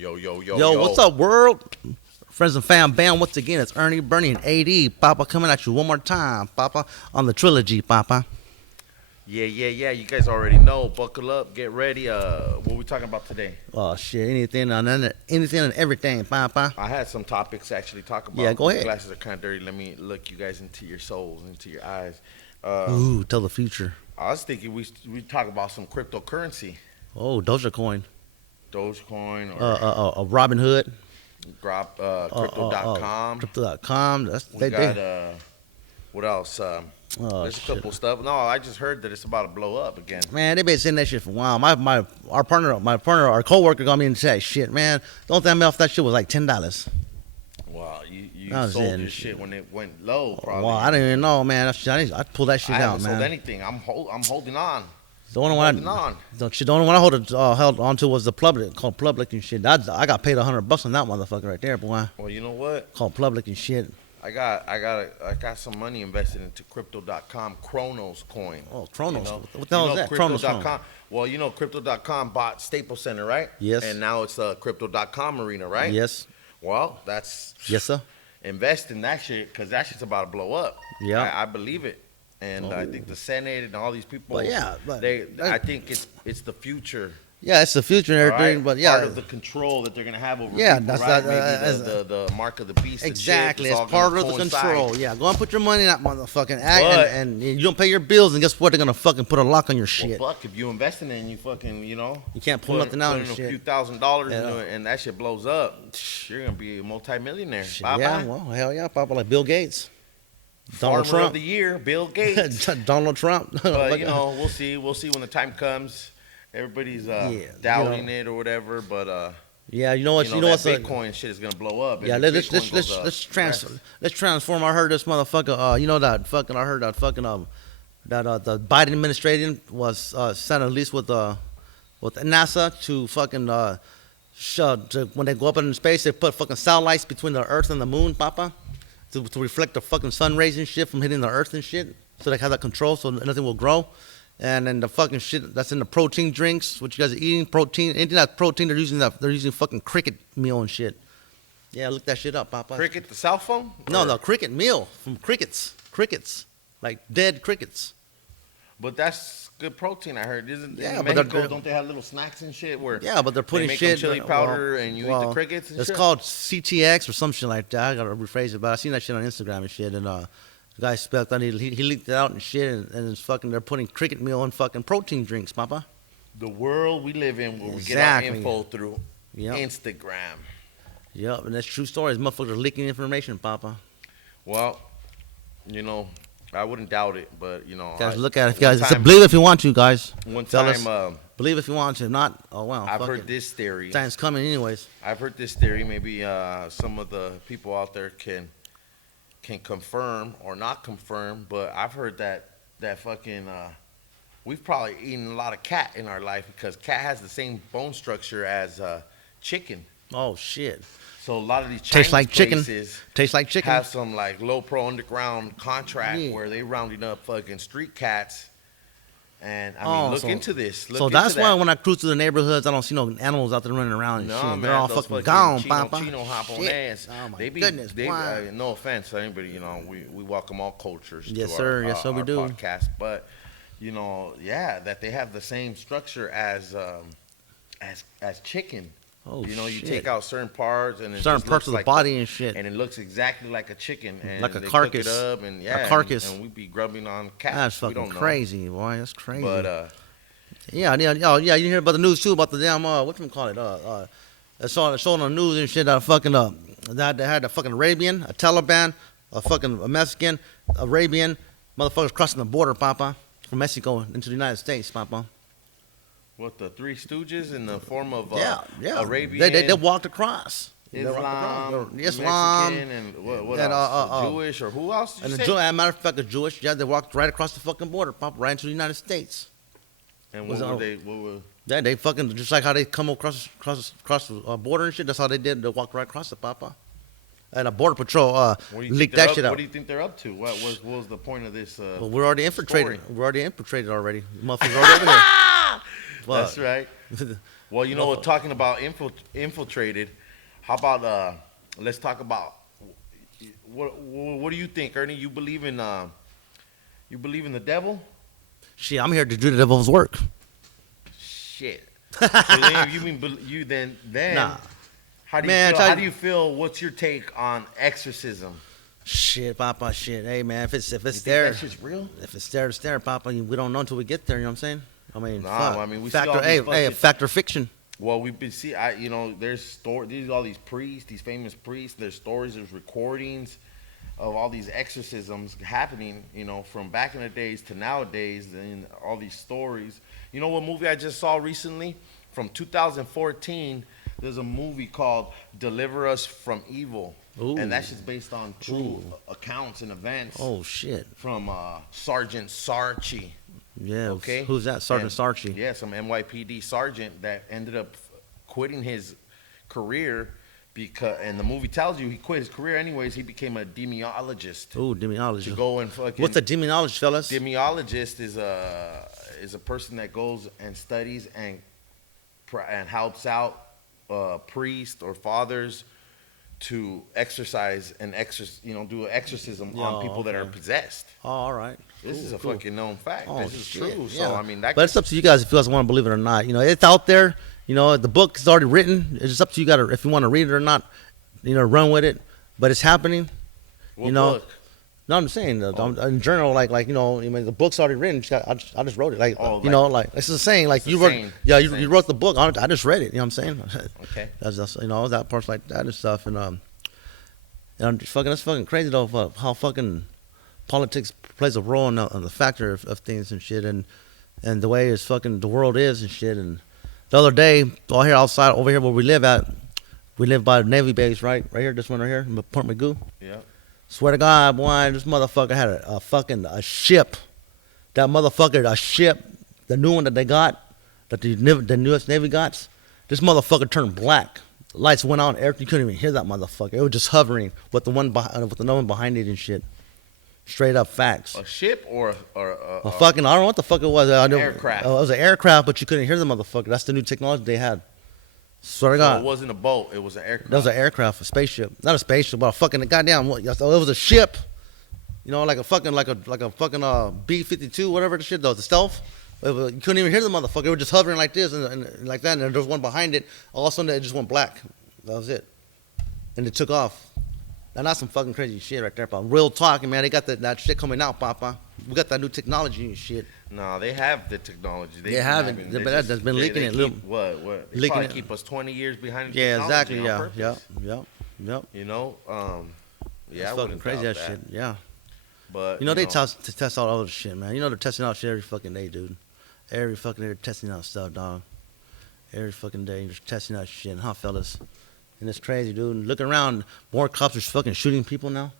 Yo, yo, yo, Yo, yo. what's up, world? Friends and fam, bam. Once again, it's Ernie, Bernie, and AD. Papa coming at you one more time, Papa, on the trilogy, Papa. Yeah. You guys already know. Buckle up, get ready. What we talking about today? Oh, shit. Anything and everything, Papa. I had some topics to actually talk about. Yeah, go These ahead. glasses are kind of dirty. Let me look you guys into your souls, into your eyes. Ooh, tell the future. I was thinking we talk about some cryptocurrency, Oh, Dogecoin. Dogecoin or Robin Hood. Crypto.com. Crypto.com. We got what else? Oh, There's a shit. couple stuff. No, I just heard that it's about to blow up again. Man, they been saying that shit for a while. Our coworker got me and said, "Shit, man, the only thing I made off that shit was like $10." Wow, you I was sold in- your shit when it went low, probably. Well, I didn't even know, man. I pulled that shit I out, haven't man. sold anything. I'm holding on. The only Holding one on. the only one I held on to was the Public, called Public and shit. I got paid $100 on that motherfucker right there, boy. Well, you know what? Called Public and shit. I got some money invested into crypto.com Chronos coin. Oh, Chronos. You know, What the hell is that? Chronos. Crypto.com. Well, you know, crypto.com bought Staples Center, right? Yes. And now it's a crypto.com arena, right? Yes. Well, that's Yes, sir. invest in that shit because that shit's about to blow up. Yeah. I believe it. And I think the Senate and all these people, But yeah, but I think it's the future. Yeah, it's the future and All everything, right? but yeah. Part of the control that they're gonna have over Yeah, people, that's right? that- Maybe the mark of the beast. and shit, Exactly, it's it's all part gonna of the coincide. control. Yeah, go and put your money in that motherfucking act, But- and you don't pay your bills, and guess what? They're gonna fucking put a lock on your Well, shit. fuck, if you invest in it and you fucking, you can't pull nothing out put and in a shit. few $1,000s Yeah. into it and that shit blows up, you're gonna be a multimillionaire. Shit, Bye yeah, bye. well, hell yeah, Papa, like Bill Gates, Farmer Donald Trump, of the year, Bill Gates. Donald Trump. But you know, we'll see. We'll see when the time comes. Everybody's doubting it or whatever, but yeah, you know what? you You know, know that what's Bitcoin shit is gonna blow up. Yeah, And if let's Bitcoin goes up, let's transform. I heard this motherfucker. You know that fucking. I heard that fucking that the Biden administration was sent a lease with NASA to fucking when they go up in space, they put fucking satellites between the Earth and the Moon, Papa, to reflect the fucking sun rays and shit from hitting the Earth and shit, so they have that control, so nothing will grow. And then the fucking shit that's in the protein drinks, what you guys are eating, protein, anything that's protein, they're using fucking cricket meal and shit. Yeah, look that shit up, Papa. Cricket, the cell phone? No, Or- no, cricket meal from crickets, like dead crickets. But that's good protein. I heard. Isn't Yeah, in but Mexico? they're- Don't they have little snacks and shit where? Yeah, but they're putting make shit. them chili powder and you eat the crickets and it's shit? called CTX or some shit like that. I gotta rephrase it, but I seen that shit on Instagram and shit. And the guy spelled that he leaked it out and shit. And it's fucking they're putting cricket meal in fucking protein drinks, Papa. The world we live in, where we get Exactly. our info through Yep. Instagram. Yep, and that's true stories. Motherfuckers are leaking information, Papa. Well, you know, I wouldn't doubt it, but you know, Guys, look at it, one guys. time- Believe if you want to, guys. One fellas. time, Believe if you want to. If not, oh well. I've fuck heard it. this theory. Time's coming anyways. I've heard this theory. Maybe some of the people out there can confirm or not confirm, but I've heard that fucking we've probably eaten a lot of cat in our life because cat has the same bone structure as chicken. Oh shit. So a lot of these Chinese Tastes like chicken. places Tastes like chicken. have some like low pro underground contract Yeah. where they rounding up fucking street cats. And I mean, Oh, look so- into this. Look So into that's that. why when I cruise through the neighborhoods, I don't see no animals out there running around and No, shit. man, They're all those fucking gone, Chino, Papa. Chino Japonés. Shit. Oh my They be, goodness, they, why? no offense to anybody, you know, we welcome all cultures. Yes, to sir. Our, Yes, sir, we our do. Podcast, but you know, yeah, that they have the same structure as chicken. Oh you know, you shit. take out certain parts and it certain just parts looks of the like body and shit. and it looks exactly like a chicken, and Like a they carcass. Cook it up and yeah, carcass. and we be grubbing on cats. That's we fucking don't know. crazy, boy. That's crazy. But yeah. Oh, yeah. You hear about the news too about the damn whatchamacallit? I saw it on the news and shit. Fucking that they had a fucking Arabian, a Taliban, a Mexican, Arabian motherfuckers crossing the border, Papa, from Mexico into the United States, Papa. what, the Three Stooges in the form of Yeah. Arabian, They walked across. They walked Islam, across. Islam, Mexican, and what and, else? Jewish or who else? Did and you the say? Jew, as a matter of fact, the Jewish. Yeah, they walked right across the fucking border, Papa, right into the United States. And was what were all- they? What were? Yeah, they fucking just like how they come across the border and shit. That's how they did. They walked right across it, Papa. And a border patrol What do you think leaked they're that up- shit out. What do you think they're up to? What was the point of this? Well, we're already infiltrated. story? We're already infiltrated already. The motherfuckers already over there. That's right. Well, you know, talking about infiltrated, how about let's talk about what do you think, Ernie? You believe in the devil? Shit, I'm here to do the devil's work. Shit. So then you mean you then Nah. how do you Man, feel? How do you feel? What's your take on exorcism? Shit, Papa, shit. Hey, man, if it's You think there, that shit's real? if it's there, it's there, Papa. We don't know until we get there. You know what I'm saying? I mean, Nah, fuck. I mean, we see factor. all these fucking- Factor fiction. Well, we've been there's all these priests, these famous priests. There's stories, there's recordings of all these exorcisms happening. You know, from back in the days to nowadays, and all these stories. You know what movie I just saw recently? From 2014, there's a movie called "Deliver Us from Evil," Ooh. and that's just based on true accounts and events Oh shit. from Sergeant Sarchi. Yeah. Okay. Who's that? Sergeant And- Sarchi. Yeah, some NYPD sergeant that ended up quitting his career and the movie tells you he quit his career anyways. He became a demonologist Ooh, to demonology. go and fucking. What's a demonologist, fellas? Demonologist is a person that goes and studies and helps out priests or fathers to exercise and do an exorcism on Yeah, people that are okay. possessed. Oh, all right. This Cool, is a cool. fucking known fact. Oh, This is shit, true. yeah. So I mean, that But it's up to you guys if you guys want to believe it or not. You know, it's out there. You know, the book is already written. It's just up to you guys if you want to read it or not. You know, run with it. But it's happening. what you know, book? No, I'm saying in journal, like you know, I mean, the book's already written. I just wrote it, like Oh, you like- know, like it's the saying, like It's you the wrote, saying. yeah, Saying. you wrote the book. I just read it. You know what I'm saying? Okay. That's you know that part's like that and stuff, and that's fucking crazy though, how fucking politics plays a role in the factor of things and shit, and the way it's fucking the world is and shit. And the other day, all here outside over here where we live at, we live by the Navy base, right here, this one right here, in Port Magoo. Yeah. Swear to God, boy, this motherfucker had a ship. That motherfucker, a ship, the new one that they got, that the U.S. Navy got. This motherfucker turned black. The lights went out, Eric, you couldn't even hear that motherfucker. It was just hovering with the one behind it and shit. Straight up facts. A ship or A fucking, I don't know what the fuck it was. Aircraft. It was an aircraft, but you couldn't hear the motherfucker. That's the new technology they had. Swear to So God. it wasn't a boat. It was an aircraft. That was an aircraft, a spaceship. Not a spaceship, but a fucking goddamn. It was a ship. You know, like a fucking B-52, whatever the shit. Though the stealth. You couldn't even hear the motherfucker. It was just hovering like this and like that, and there was one behind it. All of a sudden, it just went black. That was it, and it took off. And that's some fucking crazy shit right there, Papa. Real talking, man. They got that shit coming out, Papa. We got that new technology and shit. No, they have the technology. They have it, They but that's been leaking it, little- What? They leaking probably it. keep us 20 years behind. Yeah, technology exactly. on Yeah, purpose. yep. You know, yeah, It's I fucking wouldn't crazy doubt that shit. Yeah. But You know, they test out all the shit, man. You know, they're testing out shit every fucking day, dude. Every fucking day they're testing out stuff, dog. Every fucking day they're testing out shit, huh, fellas? And it's crazy, dude. And looking around, more cops are fucking shooting people now.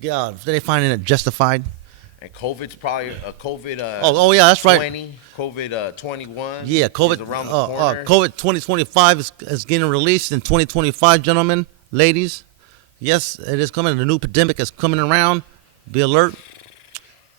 Yeah, they finding it justified. And COVID's probably COVID. Oh yeah, that's right. 20, COVID 21. Yeah, COVID. is around the corner. COVID 2025 is getting released in 2025, gentlemen, ladies. Yes, it is coming. The new pandemic is coming around. Be alert.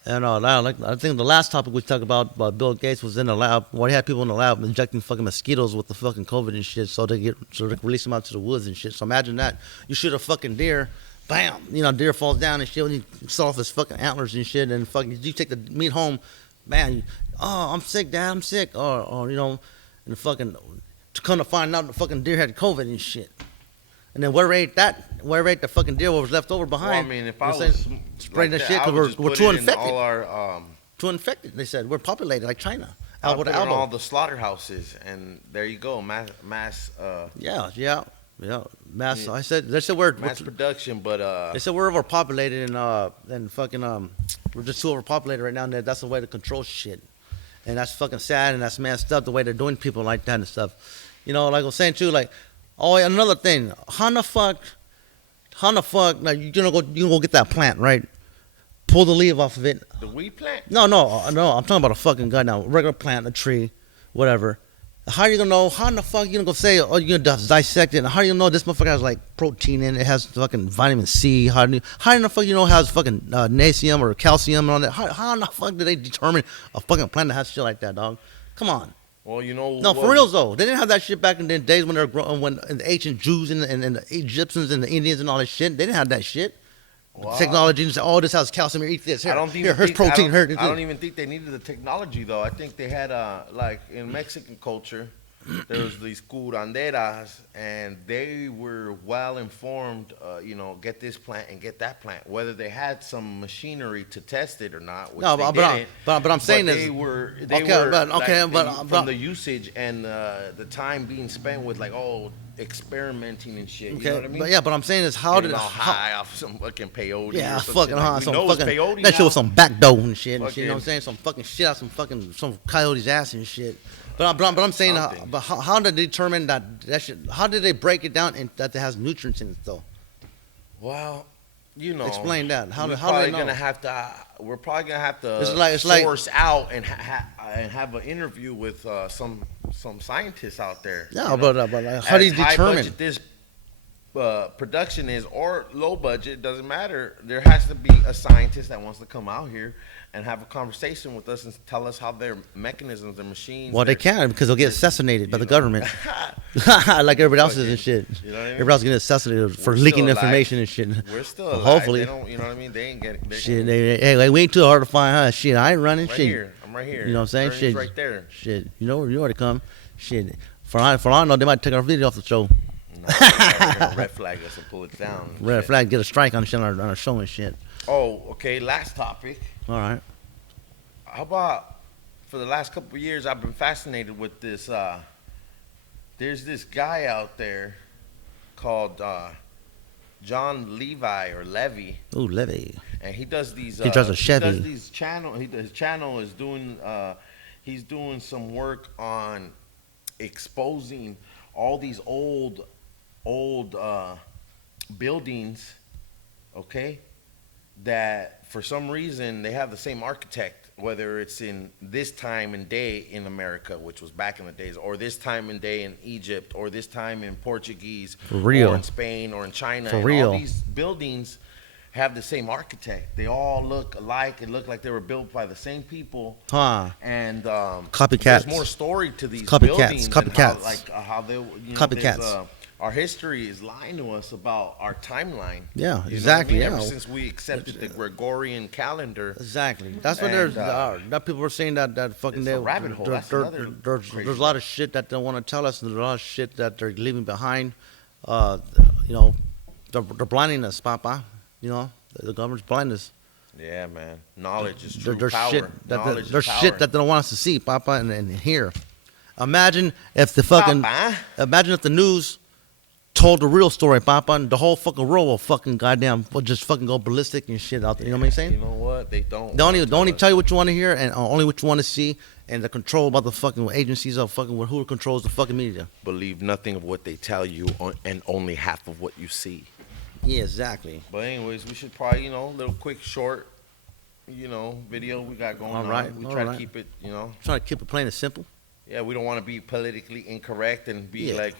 And I think the last topic we talked about Bill Gates was in the lab. Well, he had people in the lab injecting fucking mosquitoes with the fucking COVID and shit, so they can release them out to the woods and shit. So imagine that. You shoot a fucking deer, bam, deer falls down and shit. And you saw off his fucking antlers and shit, and fucking you take the meat home, man. I'm sick, Dad. I'm sick. Or and the fucking to come to find out the fucking deer had COVID and shit. And then where ate the fucking deer what was left over behind? Well, I mean, if I You know what I'm was saying? Spraying like that that, shit I would because just we're put too it in infected. all our Too infected, they said. We're populated like China. I'll Elbow put to it on all elbow. the slaughterhouses, and there you go, mass Yeah. Mass. I said they said we're production. But they said we're overpopulated and fucking we're just too overpopulated right now. And that's the way to control shit. And that's fucking sad and that's messed up the way they're doing people like that and stuff. Like I was saying too, like another thing. How the fuck like you go get that plant, right? Pull the leaf off of it. the weed plant. No, I'm talking about a fucking gun now. Regular plant, a tree, whatever. How are you gonna know? How in the fuck you gonna go say? Oh, you're gonna dissect it? And how do you know this motherfucker has like protein in it? It has fucking vitamin C. How in the fuck you know it has fucking magnesium or calcium and all that? How in the fuck do they determine a fucking plant that has shit like that, dog? Come on. Well, you know. No, what- for reals though. They didn't have that shit back in the days when they were growing, when the ancient Jews and the Egyptians and the Indians and all that shit. They didn't have that shit. Well, Technology and say, oh, this has calcium. Here, eat this. Here, I don't even here, here's think, protein. Here, I don't even think they needed the technology though. I think they had like in Mexican culture, there was these curanderas, and they were well informed. You know, get this plant and get that plant. Whether they had some machinery to test it or not, which No, they but didn't. I'm saying but is they were but from the usage and the time being spent with like experimenting and shit. You know what I mean? but I'm saying is how Getting did all high off some fucking peyote? yeah, or some fucking shit. Like, we some know it's fucking peyote that shit now. was some back dough and shit. And shit, you know what I'm Fucking- saying? Some fucking shit out some coyote's ass and shit. But I'm saying, Something. but how did they determine that shit? How did they break it down and that it has nutrients in it though? Well, you know, Explain that. How we're do they probably know? gonna have to. We're probably gonna have to It's like source out and and have an interview with some scientists out there. Yeah, you know? but like, how do you As high determine? budget this production is or low budget, doesn't matter. There has to be a scientist that wants to come out here and have a conversation with us and tell us how their mechanisms, their machines. Well, they their- can because they'll get assassinated by you the know. government, like everybody else is and shit. You know what I mean? Everybody else getting assassinated for We're leaking still alive. information and shit. We're still Well, alive. hopefully. They don't, you know what I mean? They ain't getting. Shit, hey, we ain't too hard to find, huh? Shit, I ain't running. Right shit, here. I'm right here. You know what I'm saying? Ernie's Shit, right there. Shit, you know where to come. Shit, for all I know, they might take our video off the show. No, they're gonna red flag us and pull it down. and Red shit. flag, get a strike on shit on our show and shit. Oh, okay. Last topic. All right. How about for the last couple of years, I've been fascinated with this. There's this guy out there called John Levi or Levy, Ooh, Levy. and he does these. He drives a Chevy. He does these channel. His channel is doing. He's doing some work on exposing all these old buildings. Okay, that for some reason they have the same architect, whether it's in this time and day in America, which was back in the days, or this time and day in Egypt, or this time in Portuguese, For real. or in Spain, or in China. For and real. all these buildings have the same architect. They all look alike. It look like they were built by the same people. Huh. And Copycats. There's more story to these Copycats, buildings. And copycats. how they, you know, Copycats. there's, our history is lying to us about our timeline. Yeah, You know what I exactly, mean? yeah. Ever since we accepted the Gregorian calendar, Exactly. That's what And, there's. that people were saying that fucking it's a rabbit hole. That's another there's crazy a lot of shit that they want to tell us, and there's a lot of shit that they're leaving behind. You know, they're blinding us, Papa. You know, the government's blinding us. yeah, man, knowledge is true There's power. shit that Knowledge there's is power. shit that they don't want us to see, Papa, and hear. Imagine if the fucking Papa. imagine if the news told the real story, Papa, and the whole fucking world will fucking goddamn will just fucking go ballistic and shit out there. You know what I'm saying? You know what? They don't. They only wanna tell you what you want to hear and only what you want to see, and the control by the fucking agencies of fucking who controls the fucking media. believe nothing of what they tell you, and only half of what you see. Yeah, exactly. But anyways, we should probably, a little quick, short, video we got going All right, on. We all try right. to keep it, Trying to keep it plain and simple. Yeah, we don't want to be politically incorrect and be Yeah. like,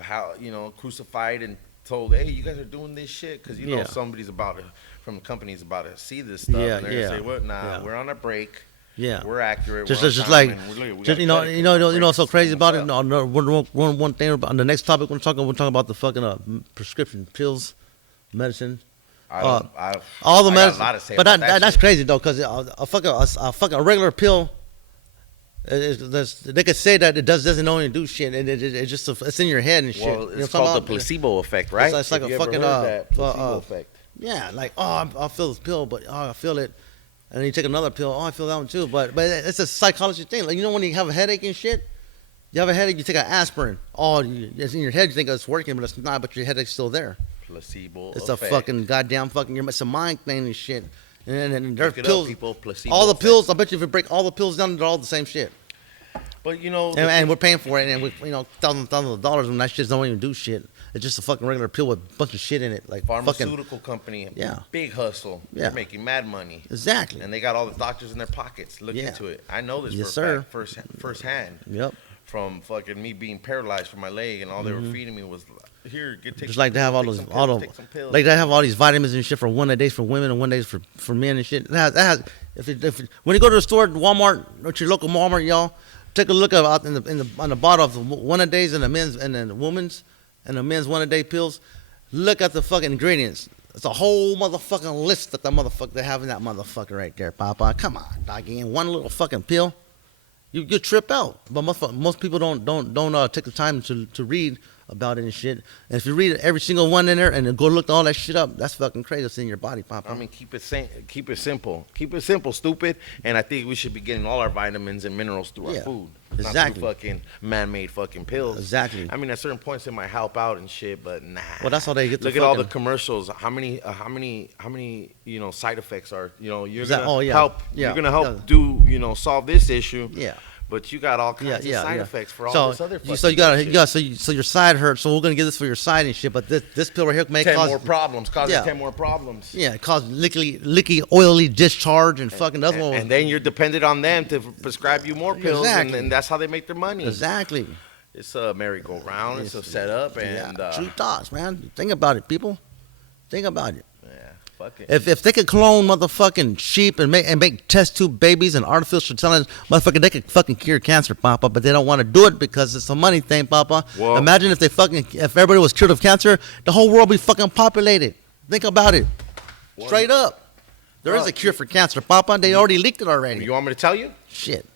how crucified and told, hey, you guys are doing this shit because Yeah. somebody's from the company's about to see this stuff. Yeah, and they're yeah, gonna say, well, nah, yeah. we're on a break. Yeah. We're accurate. Just we're on just time, like, and we just got you know, credit you know, for you know what's so breaks. crazy about it? What's No, up? no, one thing about the next topic we're talking about the fucking prescription pills, medicine. I all got the medicine. a lot to say But about that's shit. crazy though, because a fucking regular pill. They could say that it doesn't only do shit, and it's just it's in your head and shit. Well, You know it's what I'm talking called the about? placebo effect, right? It's like Have a you ever fucking, heard that placebo uh, effect. Yeah, like I feel this pill, but I feel it, and then you take another pill. I feel that one too. But it's a psychology thing. Like when you have a headache and shit, you have a headache, you take an aspirin. It's in your head. You think it's working, but it's not. But your headache's still there. Placebo It's effect. a fucking goddamn fucking. It's a mind thing and shit. And there's Look it up, pills. people. Placebo All the effect. pills. I bet you if you break all the pills down, they're all the same shit. But And we're paying for it, and we thousands of dollars, and that shit don't even do shit. It's just a fucking regular pill with a bunch of shit in it, like fucking. pharmaceutical company, Yeah. big hustle. Yeah. They're making mad money, Exactly. and they got all the doctors in their pockets. Look Yeah. into it. I know this Yes, for a sir. fact, firsthand. Yep. From fucking me being paralyzed from my leg, and all they were feeding me was here. Take Just some like they have all pills, those, take some pills. like they have all these vitamins and shit for 1 day for women and 1 day for men and shit. That has When you go to the store, Walmart, or to your local Walmart, y'all, take a look out on the bottle of the one a days and the men's and then the women's and the men's one a day pills. Look at the fucking ingredients. It's a whole motherfucking list that the motherfucker they have in that motherfucker right there, Papa. Come on, doggy, in one little fucking pill, you trip out. But most people don't take the time to read about it and shit. And if you read every single one in there and then go look all that shit up, that's fucking crazy. It's in your body, Papa. I mean, keep it simple. Keep it simple, stupid. And I think we should be getting all our vitamins and minerals through our food, not exactly. through fucking man-made fucking pills. Exactly. I mean, at certain points it might help out and shit, but nah. Well, that's how they get. Look at all the commercials. How many side effects are you're gonna help. You're gonna help do solve this issue. Yeah. But you got all kinds of side effects for all this other fucking so your side hurts. So we're gonna get this for your side and shit. But this pill right here may 10 cause more problems. Causes 10 more problems. Yeah, it causes licky, oily discharge and fucking other one. And then you're dependent on them to prescribe you more pills, Exactly. and that's how they make their money. Exactly. It's a merry-go-round. It's a setup, and true thoughts, man. Think about it, people. Think about it. yeah, fuck it. If they could clone motherfucking sheep and make test tube babies and artificial intelligence, motherfucker, they could fucking cure cancer, Papa. But they don't want to do it because it's a money thing, Papa. Well, imagine if everybody was cured of cancer, the whole world would be fucking populated. Think about it. Straight up. There is a cure for cancer, Papa. They already leaked it already. You want me to tell you? Shit.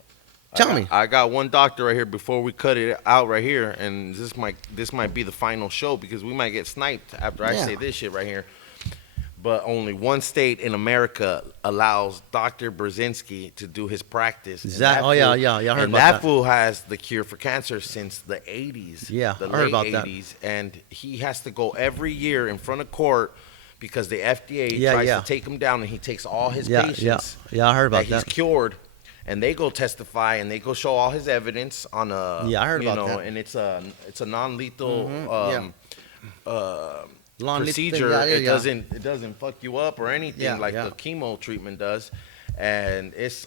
Tell me. I got one doctor right here before we cut it out right here, and this might be the final show because we might get sniped after I say this shit right here. But only one state in America allows Dr. Brzezinski to do his practice. Exactly. Oh, yeah. I heard and about that that. fool has the cure for cancer since the 80s. Yeah, the I heard late about 80s. And he has to go every year in front of court because the FDA tries to take him down, and he takes all his patients. Yeah, I heard about that. He's cured. And they go testify, and they go show all his evidence on a I heard about that. And it's a non-lethal procedure. Thing, It doesn't fuck you up or anything like the chemo treatment does, and it's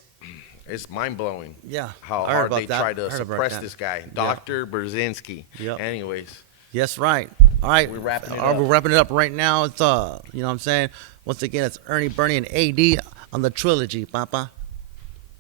mind blowing. Yeah, how hard they try to suppress this guy, Dr. Brzezinski. Yep. Anyways. Yes, right. All right, we're wrapping it up. We're wrapping it up right now. It's you know what I'm saying. Once again, it's Ernie, Bernie, and AD on the trilogy, Papa.